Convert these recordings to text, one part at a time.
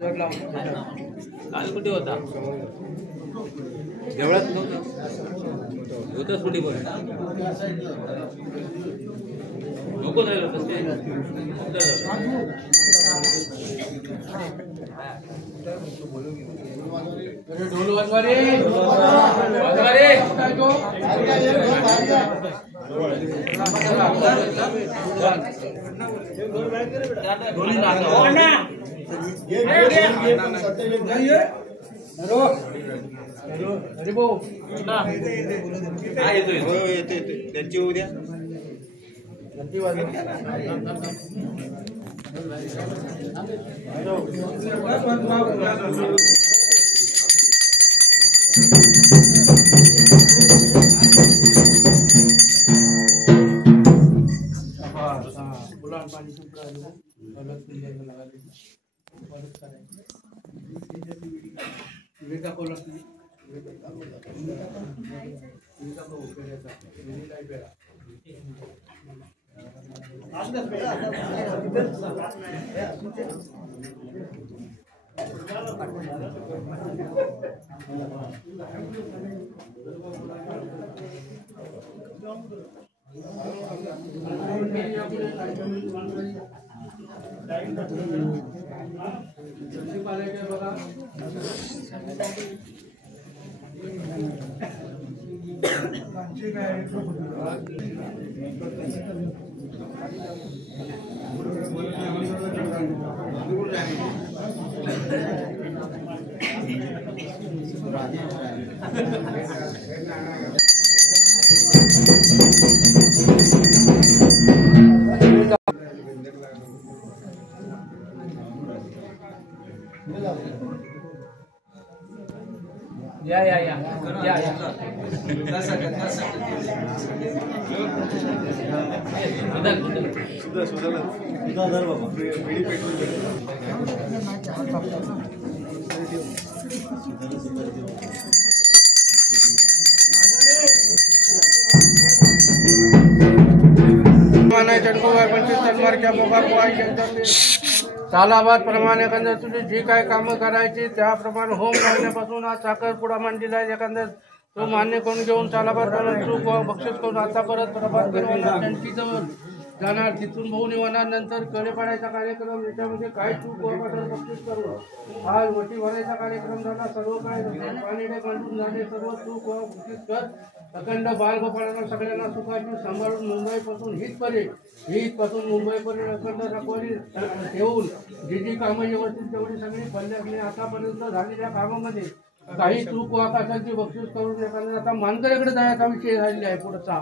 काल कुठे होता? देवळात होतं सुटीवर नको झालं ढोल वाजवा रे अरे भाऊ त्यांची उद्या सालाबाद प्रमाणे एखाद्या तुझी जी काही कामं करायची त्याप्रमाणे होम लावण्यापासून आज साखरपुडा मांडलेला आहे. एखाद्या तो मान्य करून घेऊन सालाबाद चूक बक्षीस करून आता परत प्रभात त्यांची जवळ जाणार. तिथून भाऊ निवडणार. नंतर कडे पाडायचा कार्यक्रम याच्यामध्ये काही चूक बक्षीस करून आज वटी भरायचा कार्यक्रम झाला. सर्व काय पाणी मांडून झाले. सर्व चूक बक्षीस कर. अखंड बालगोपाळांना सगळ्यांना सुखाची सांभाळून हितपासून मुंबईपर्यंत अखंड रखवाली ठेवून जी कामं व्यवस्थित तेवढी सगळी पडल्याने आतापर्यंत झालेल्या कामामध्ये काही चूक वाकासांची बक्षीस करून एखाद्या आता मानकऱ्याकडे जायचा विषय झालेला आहे. पुढचा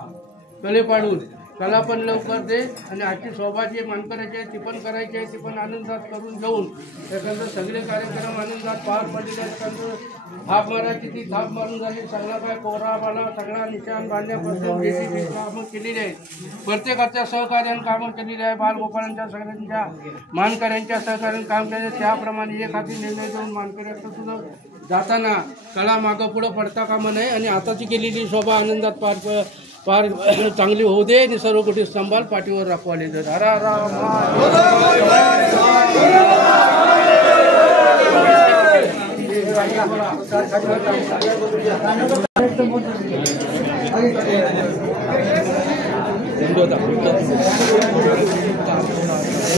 कले पाडून कला पण लवकर दे आणि आजची सौभाग्य मानकऱ्याची आहे ती पण करायची आहे. ती पण आनंदात करून घेऊन एखादं सगळे कार्यक्रम आनंदात पार पडलेले आहेत. एखादं थाप मारायची ती थाप मारून झाली. सगळा काय कोरावाला सगळा निशाण बांधण्यापासून जे कामं केलेली आहेत. प्रत्येकाच्या सहकार्यानं कामं केलेली आहे. बालगोपाळांच्या सगळ्यांच्या मानकऱ्यांच्या सहकार्यानं काम केले. त्याप्रमाणे एक हाती निर्णय देऊन मानकऱ्याचं सुद्धा जाताना कला मागं पुढं पडता कामा नये आणि आताची केलेली शोभा आनंदात पार चांगली होऊ दे आणि सर्व गोष्टी संभाल पाठीवर राखवाले. हरा राम